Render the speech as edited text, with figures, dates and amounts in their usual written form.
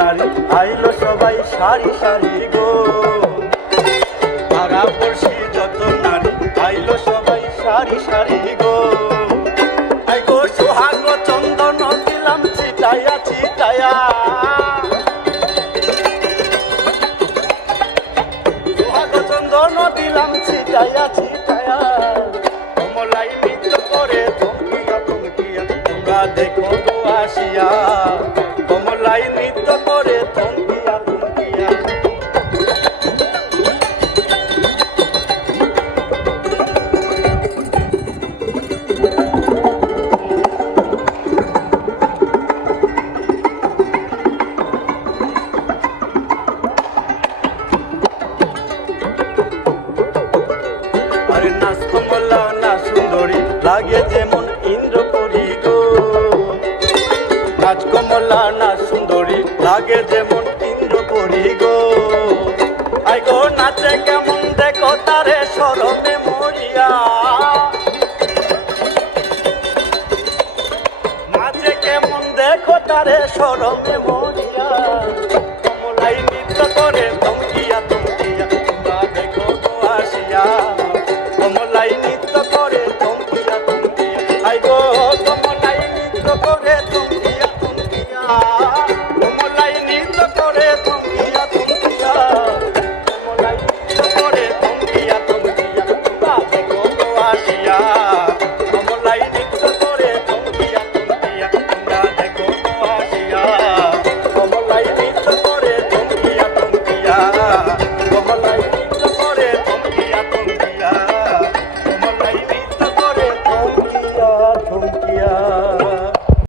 নারী আইলো সবাই সারি সারি গো। পাড়া পড়শি যত নারী আইলো সবাই সারি সারি গো। আই গো সোহাগ চন্দন দিলাম ছিটাইয়া ছিটাইয়া, সোহাগ চন্দন দিলাম ছিটাইয়া ছিটাইয়া। কমলাই নৃত্য করে থমকিয়া থমকিয়া তোমরা দেখো গো আসিয়া। কমলাই নৃত্য করে থমকিয়া থমকিয়া। আরে নাচ কমলা না সুন্দরী লাগে যেমন ইন্দ্রপরী গো। নাচ কমলা না সুন্দরী লাগে যেমন ইন্দ্রপরী গো। আই গো নাচে কেমন দেখো তারে শরমে মরিয়া। নাচে কেমন দেখো তারে শরমে মরিয়া।